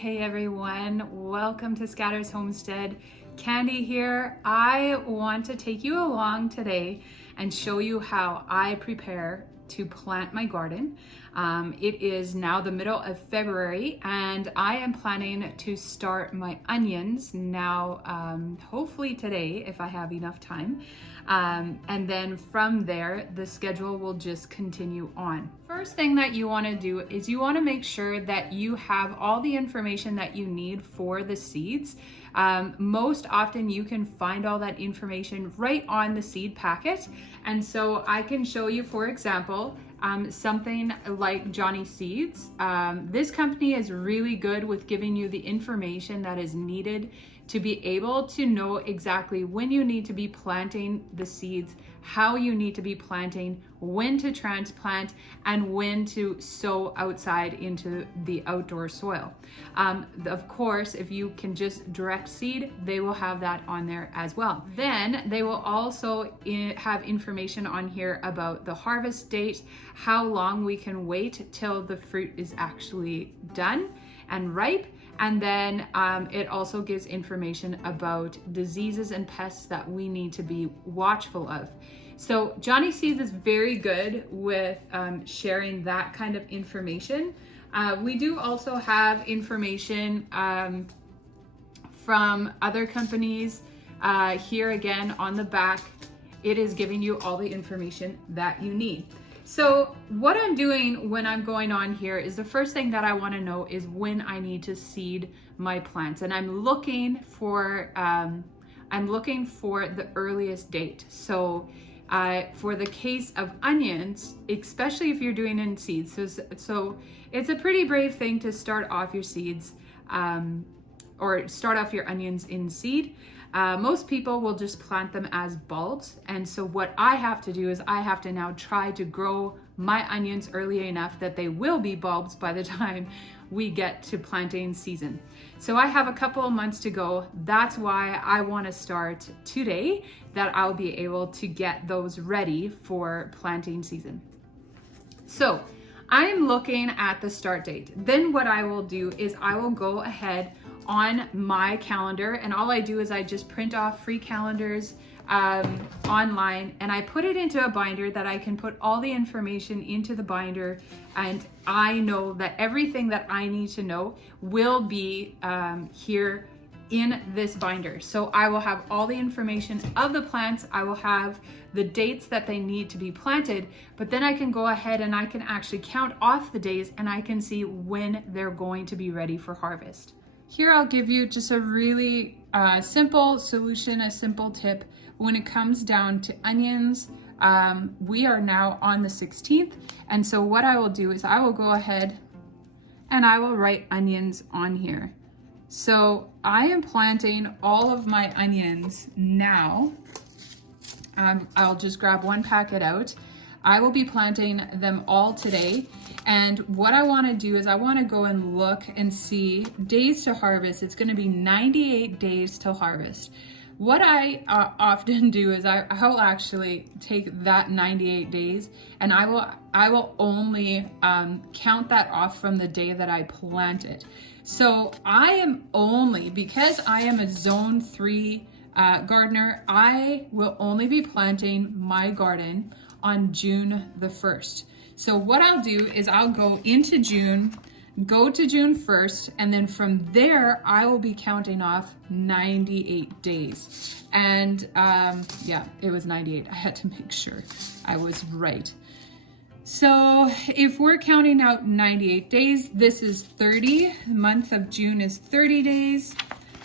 Hey everyone, welcome to Scatters Homestead. Candy here. I want to take you along today and show you how I prepare to plant my garden. It is now the middle of February and I am planning to start my onions now, hopefully today if I have enough time. And then from there, the schedule will just continue on. First thing that you want to do is you want to make sure that you have all the information that you need for the seeds. Most often you can find all that information right on the seed packet. And so I can show you, for example, something like Johnny Seeds. This company is really good with giving you the information that is needed to be able to know exactly when you need to be planting the seeds, how you need to be planting, when to transplant, and when to sow outside into the outdoor soil. Of course, if you can just direct seed, they will have that on there as well. Then they will also have information on here about the harvest date, how long we can wait till the fruit is actually done and ripe. And then it also gives information about diseases and pests that we need to be watchful of. So Johnny Seeds is very good with sharing that kind of information. We do also have information from other companies. Here again on the back, it is giving you all the information that you need. So what I'm doing when I'm going on here is the first thing that I want to know is when I need to seed my plants, and I'm looking for the earliest date. So for the case of onions, especially if you're doing in seeds, so it's a pretty brave thing to start off your seeds or start off your onions in seed. Most people will just plant them as bulbs. And so what I have to do is I have to now try to grow my onions early enough that they will be bulbs by the time we get to planting season. So I have a couple of months to go. That's why I want to start today, that I'll be able to get those ready for planting season. So I'm looking at the start date. Then what I will do is I will go ahead on my calendar, and all I do is I just print off free calendars online, and I put it into a binder that I can put all the information into the binder, and I know that everything that I need to know will be here in this binder. So I will have all the information of the plants, I will have the dates that they need to be planted, but then I can go ahead and I can actually count off the days and I can see when they're going to be ready for harvest. Here I'll give you just a really simple solution, a simple tip. When it comes down to onions, we are now on the 16th. And so what I will do is I will go ahead and I will write onions on here. So I am planting all of my onions now. I'll just grab one packet out. I will be planting them all today. And what I want to do is I want to go and look and see days to harvest. It's going to be 98 days till harvest. What I often do is I will actually take that 98 days and I will only count that off from the day that I plant it. So I am only, because I am a zone 3 gardener, I will only be planting my garden on June the 1st. So what I'll do is I'll go into June, go to June 1st, and then from there I will be counting off 98 days. And yeah, it was 98. I had to make sure I was right. So if we're counting out 98 days, this is 30. The month of June is 30 days.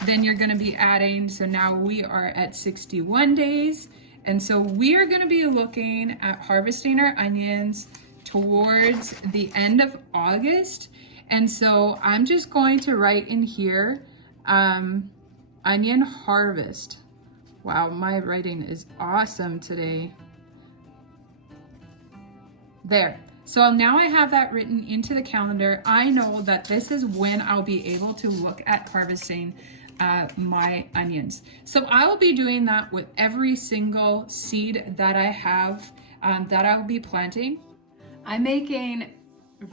Then you're going to be adding, so now we are at 61 days. And so we are going to be looking at harvesting our onions towards the end of August. And so I'm just going to write in here, onion harvest. Wow, my writing is awesome today. There. So now I have that written into the calendar. I know that this is when I'll be able to look at harvesting my onions. So I will be doing that with every single seed that I have that I will be planting. I'm making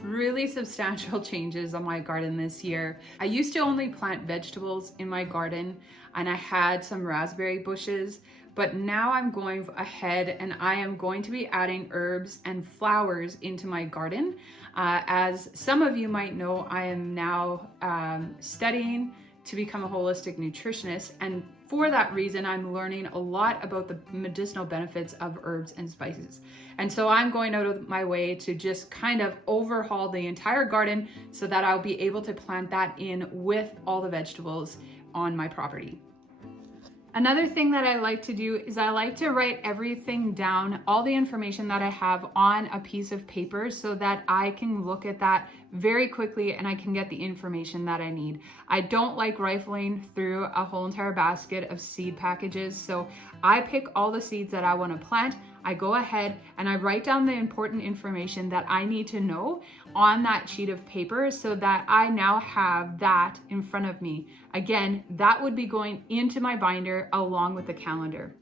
really substantial changes on my garden this year. I used to only plant vegetables in my garden and I had some raspberry bushes, but now I'm going ahead and I am going to be adding herbs and flowers into my garden. As some of you might know, I am now studying to become a holistic nutritionist, and for that reason, I'm learning a lot about the medicinal benefits of herbs and spices. And so I'm going out of my way to just kind of overhaul the entire garden so that I'll be able to plant that in with all the vegetables on my property. Another thing that I like to do is I like to write everything down, all the information that I have on a piece of paper so that I can look at that very quickly and I can get the information that I need. I don't like rifling through a whole entire basket of seed packages, so I pick all the seeds that I want to plant. I go ahead and I write down the important information that I need to know on that sheet of paper so that I now have that in front of me. Again, that would be going into my binder along with the calendar.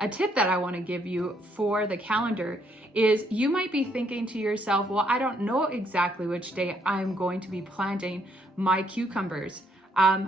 A tip that I want to give you for the calendar is you might be thinking to yourself, well, I don't know exactly which day I'm going to be planting my cucumbers.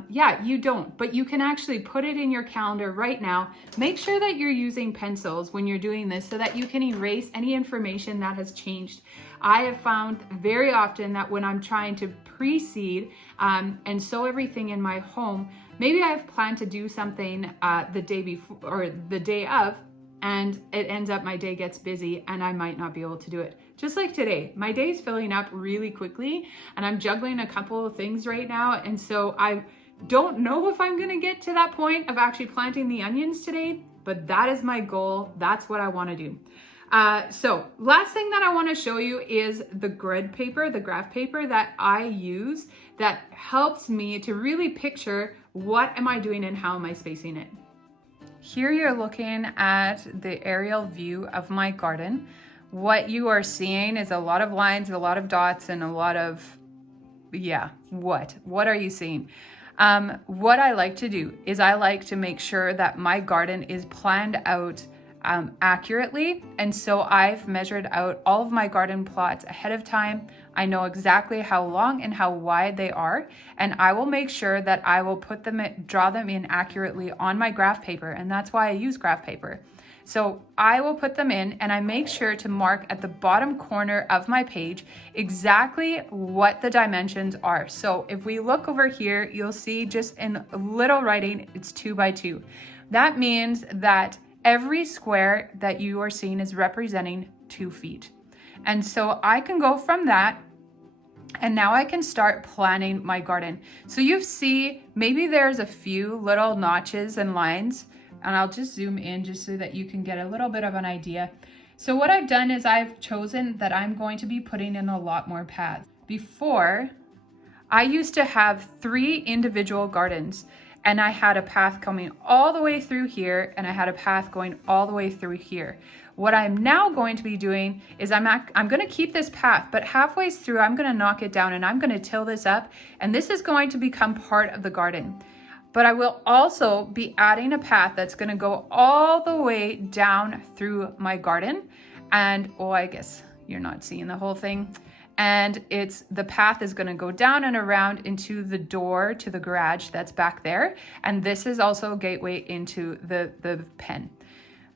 Yeah, you don't, but you can actually put it in your calendar right now. Make sure that you're using pencils when you're doing this so that you can erase any information that has changed. I have found very often that when I'm trying to pre-seed and sow everything in my home, maybe I've planned to do something the day before or the day of, and it ends up my day gets busy and I might not be able to do it. Just like today, my day is filling up really quickly and I'm juggling a couple of things right now. And so I don't know if I'm gonna get to that point of actually planting the onions today, but that is my goal. That's what I wanna do. So last thing that I wanna show you is the grid paper, the graph paper that I use that helps me to really picture what am I doing and how am I spacing it. Here you're looking at the aerial view of my garden. What you are seeing is a lot of lines, a lot of dots, and a lot of, what are you seeing? What I like to do is I like to make sure that my garden is planned out accurately. And so I've measured out all of my garden plots ahead of time. I know exactly how long and how wide they are, and I will make sure that I will draw them in accurately on my graph paper, and that's why I use graph paper. So I will put them in and I make sure to mark at the bottom corner of my page exactly what the dimensions are. So if we look over here, you'll see just in little writing, it's 2 by 2. That means that every square that you are seeing is representing 2 feet. And so I can go from that and now I can start planning my garden. So you see, maybe there's a few little notches and lines, and I'll just zoom in just so that you can get a little bit of an idea. So what I've done is I've chosen that I'm going to be putting in a lot more paths. Before, I used to have 3 individual gardens, and I had a path coming all the way through here, and I had a path going all the way through here. What I'm now going to be doing is I'm going to keep this path, but halfway through, I'm going to knock it down and I'm going to till this up, and this is going to become part of the garden. But I will also be adding a path that's going to go all the way down through my garden. And, I guess you're not seeing the whole thing. And the path is going to go down and around into the door to the garage that's back there. And this is also a gateway into the pen.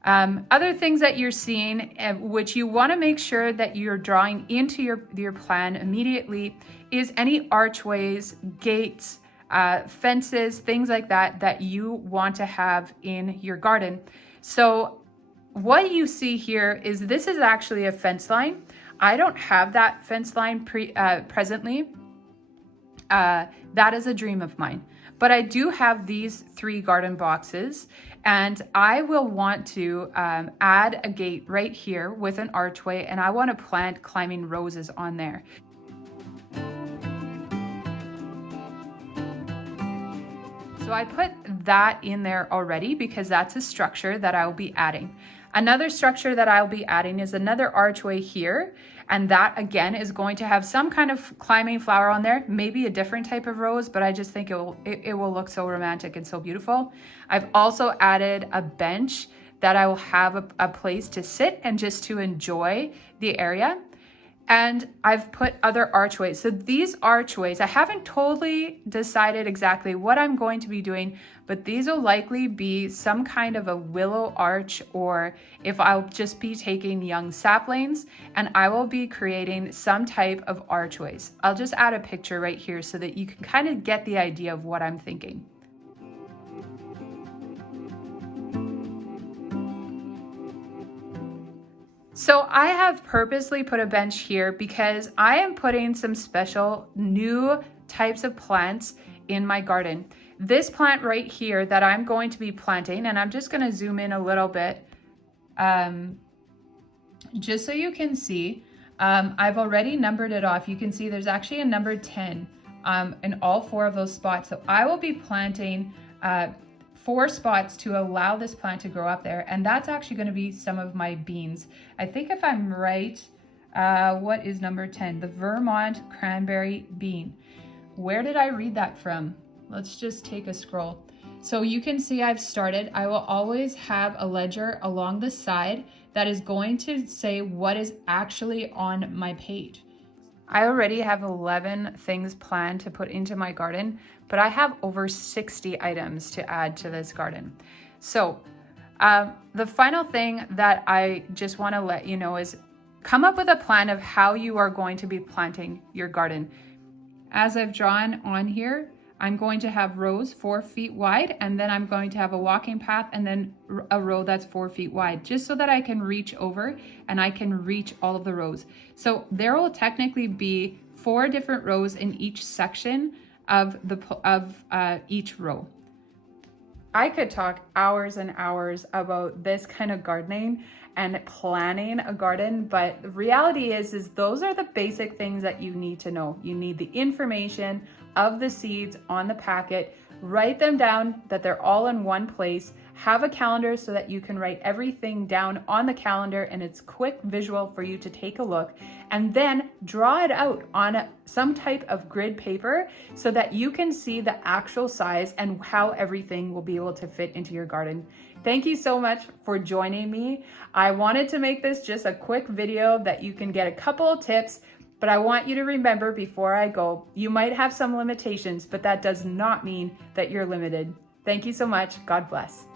Other things that you're seeing, which you want to make sure that you're drawing into your plan immediately, is any archways, gates, fences, things like that you want to have in your garden. So what you see here is this is actually a fence line. I don't have that fence line presently. That is a dream of mine. But I do have these 3 garden boxes, and I will want to add a gate right here with an archway, and I want to plant climbing roses on there. So I put that in there already because that's a structure that I'll be adding. Another structure that I'll be adding is another archway here. And that again is going to have some kind of climbing flower on there, maybe a different type of rose, but I just think it will look so romantic and so beautiful. I've also added a bench that I will have a place to sit and just to enjoy the area. And I've put other archways. So these archways, I haven't totally decided exactly what I'm going to be doing, but these will likely be some kind of a willow arch, or if I'll just be taking young saplings and I will be creating some type of archways. I'll just add a picture right here so that you can kind of get the idea of what I'm thinking. So I have purposely put a bench here because I am putting some special new types of plants in my garden. This plant right here that I'm going to be planting, and I'm just going to zoom in a little bit just so you can see. I've already numbered it off. You can see there's actually a number 10 in all 4 of those spots. So I will be planting 4 spots to allow this plant to grow up there. And that's actually going to be some of my beans. I think if I'm right, what is number 10? The Vermont cranberry bean. Where did I read that from? Let's just take a scroll. So you can see I've started. I will always have a ledger along the side that is going to say what is actually on my page. I already have 11 things planned to put into my garden, but I have over 60 items to add to this garden. So the final thing that I just want to let you know is come up with a plan of how you are going to be planting your garden. As I've drawn on here, I'm going to have rows 4 feet wide, and then I'm going to have a walking path and then a row that's 4 feet wide, just so that I can reach over and I can reach all of the rows. So there will technically be 4 different rows in each section of each row. I could talk hours and hours about this kind of gardening and planning a garden, but the reality is those are the basic things that you need to know. You need the information of the seeds on the packet, write them down that they're all in one place, have a calendar so that you can write everything down on the calendar and it's quick visual for you to take a look, and then draw it out on some type of grid paper so that you can see the actual size and how everything will be able to fit into your garden. Thank you so much for joining me. I wanted to make this just a quick video that you can get a couple of tips, but I want you to remember before I go, you might have some limitations, but that does not mean that you're limited. Thank you so much. God bless.